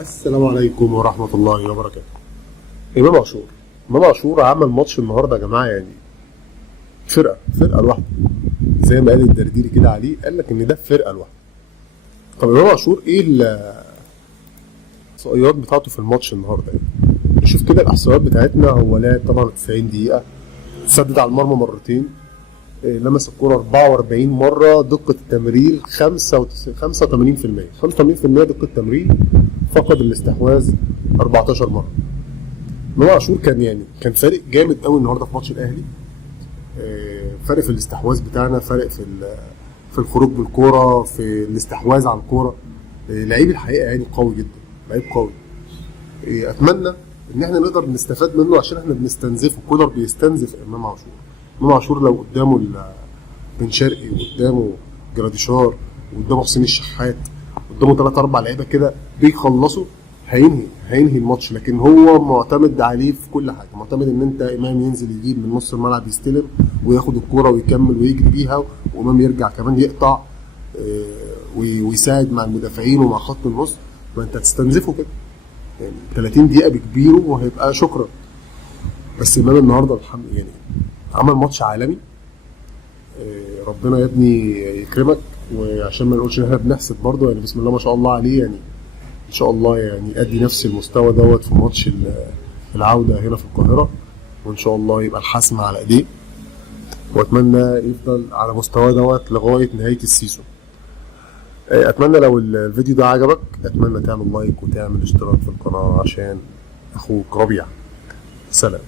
السلام عليكم ورحمة الله وبركاته. إمام عاشور عمل ماتش النهارده يا جماعة، يعني فرقة لوحده. زي ما قال الدرديري كده عليه، قال لك إن ده فرقة لوحده. طب إمام عاشور إيه الإحصائيات بتاعته في الماتش النهارده؟ يعني نشوف كده الإحصائيات بتاعتنا. هو لعب طبعا 90 دقيقة، سدد على المرمى مرتين، لمس الكرة 44 مرة، دقة التمرير 85%. 85% دقة تمرير، فقد الاستحواذ 14 مرة. امام عاشور كان فارق جامد قوي النهارده في ماتش الاهلي. فرق في الاستحواذ بتاعنا، فرق في الخروج بالكوره، في الاستحواذ على الكوره. لعيب الحقيقه يعني قوي جدا، لعيب قوي. اتمنى ان احنا نقدر نستفاد منه، عشان احنا بنستنزفه. كولر بيستنزف امام عاشور لو قدامه بن شرقي، وقدامه جراديشار، وقدامه حسين الشحات، قدامه 3 4 لعيبه كده بيخلصوا، هينهي الماتش. لكن هو معتمد عليه في كل حاجه، معتمد ان انت امام ينزل يجيب من نص الملعب، يستلم وياخد الكوره ويكمل ويجري بيها، وامام يرجع كمان يقطع ويساعد مع المدافعين ومع خط النص. ما انت هتستنزفه كده يعني 30 دقيقه بكبيره وهيبقى شكرا. بس امام النهارده يعني عمل ماتش عالمي. ربنا يا ابني يكرمك، وعشان ما نقولش ان احنا بنحسد برضه، يعني بسم الله ما شاء الله عليه، يعني ان شاء الله يعني ادي نفس المستوى دوت في ماتش العودة هنا في القاهرة، وان شاء الله يبقى الحسم على ايديه، واتمنى يفضل على مستوى دوت لغاية نهاية السيزون. اتمنى لو الفيديو ده عجبك، اتمنى تعمل لايك وتعمل اشتراك في القناة عشان اخوك ربيع. سلام.